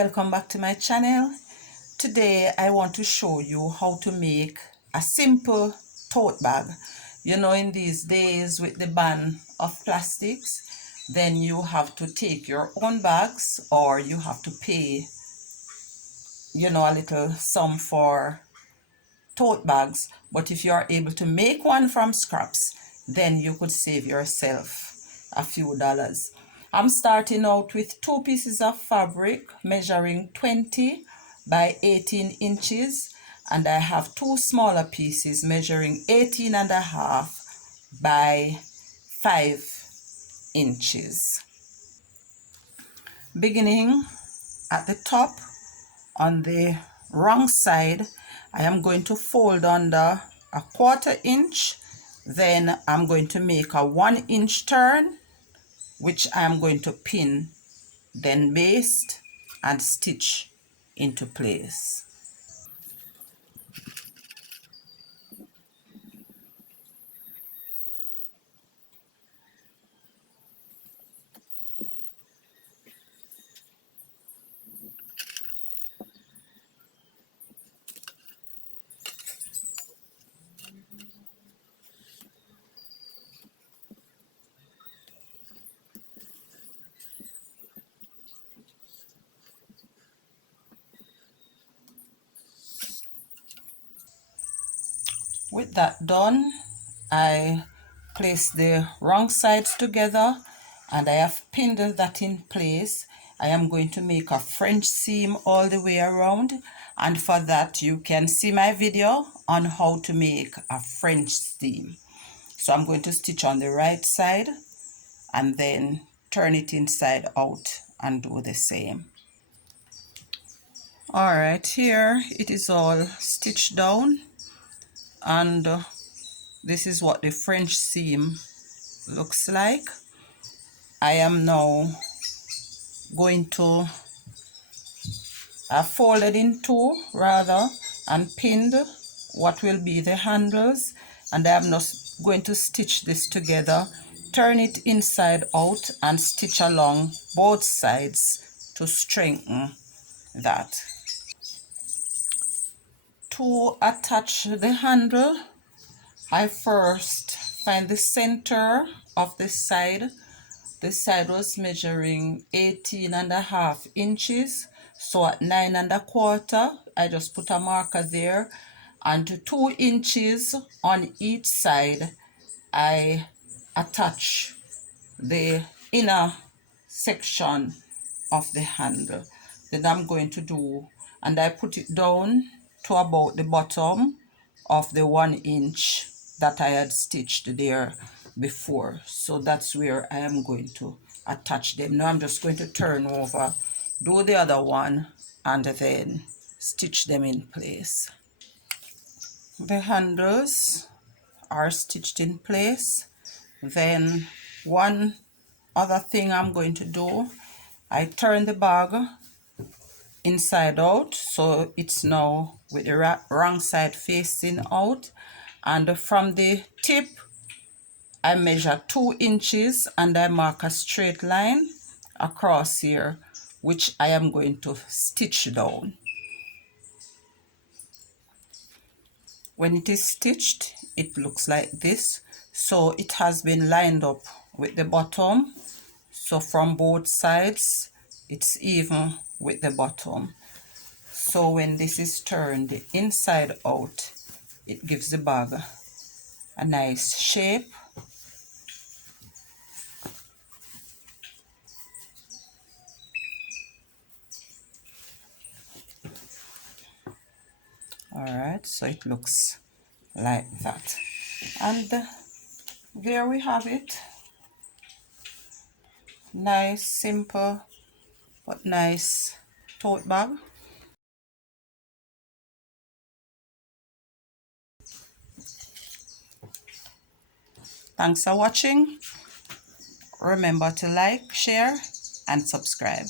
welcome back to my channel. Today I want to show you how to make a simple tote bag. You know, in these days with the ban of plastics, then you have to take your own bags or you have to pay, a little sum for tote bags. But if you are able to make one from scraps, then you could save yourself a few dollars. I'm starting out with 2 pieces of fabric measuring 20 by 18 inches, and I have 2 smaller pieces measuring 18.5 by 5 inches. Beginning at the top on the wrong side, I am going to fold under a 1/4 inch. Then I'm going to make a 1 inch turn, which I'm going to pin, then baste and stitch into place. With that done, I place the wrong sides together and I have pinned that in place. I am going to make a French seam all the way around, and for that you can see my video on how to make a French seam. So I'm going to stitch on the right side and then turn it inside out and do the same. All right, here it is all stitched down, and this is what the French seam looks like. I am now going to fold it in 2 rather and pinned what will be the handles, and I am now going to stitch this together, turn it inside out and stitch along both sides to strengthen that. To attach the handle, I first find the center of the side. This side was measuring 18.5 inches. So at 9.25, I just put a marker there, and 2 inches on each side, I attach the inner section of the handle. Then I'm going to do, and I put it down to about the bottom of the 1 inch that I had stitched there before. So that's where I am going to attach them. Now I'm just going to turn over, do the other one, and then stitch them in place. The handles are stitched in place. Then one other thing I'm going to do, I turn the bag inside out, so it's now with the wrong side facing out, and from the tip I measure 2 inches and I mark a straight line across here, which I am going to stitch down. When it is stitched, it looks like this. So it has been lined up with the bottom, so from both sides it's even with the bottom. So when this is turned inside out, it gives the bag a nice shape. All right, so it looks like that, and there we have it. Nice, simple, but nice tote bag. Thanks for watching. Remember to like, share, and subscribe.